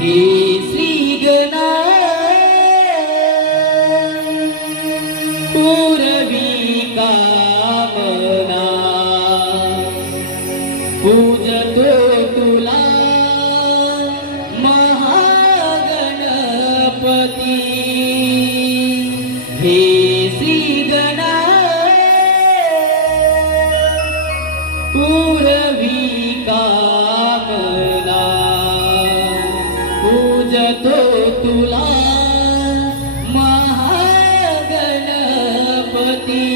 हे श्री पूर्वी कामना पूजतो तुला me.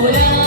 soledad.